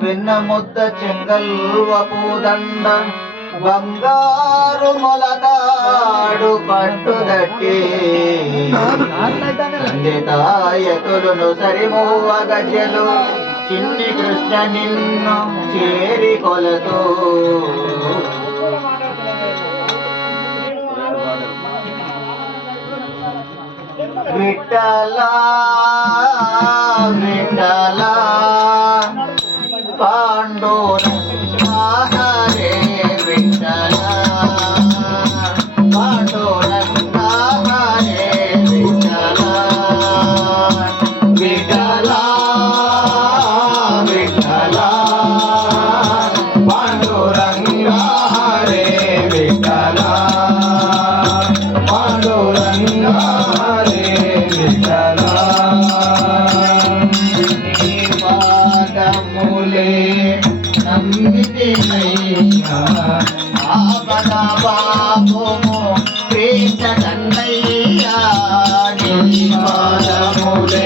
విన్న ముద్ద చెంగల్వపు దండ బంగారు మొలతాడు పట్టుదట్టి తండ్రి తాయతులను గజలు చిన్ని కృష్ణ నిన్ను చేరి కొలతో. విఠలా విఠలా. పాదములే నమ్మితినయ్యా ఆపద పాపము కృష్ణ కన్నయ్యా నీ పాదములే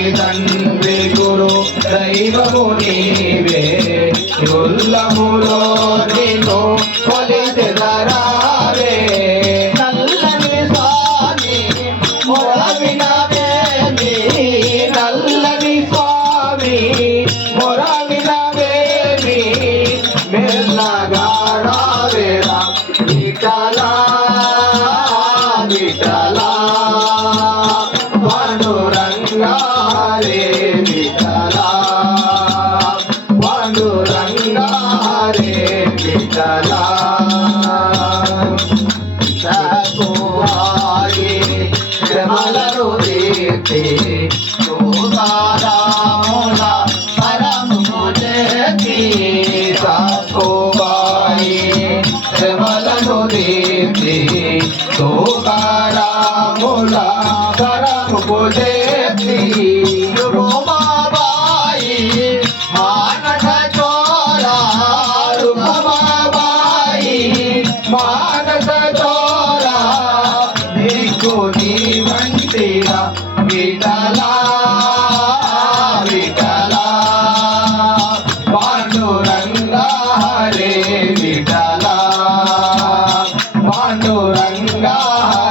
మెల్లగాడావేరా విఠలా విఠలా పాండురంగా హరే విఠలా పాండురంగా హరే విఠలా సకువాయి శ్రమలను తీర్చి శ్రమలను తీర్చి సోదారాముల పరము చేతి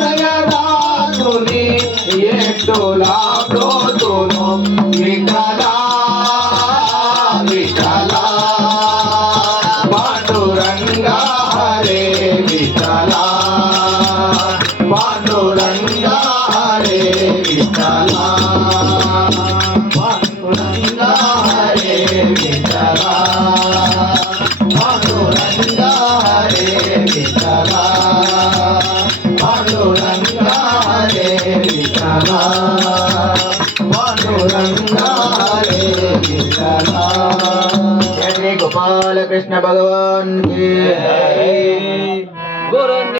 హృదయదాసుని ఎట్టులా బ్రోతును వికలా వికలా. పాండురంగా విఠల పాండురంగా హరే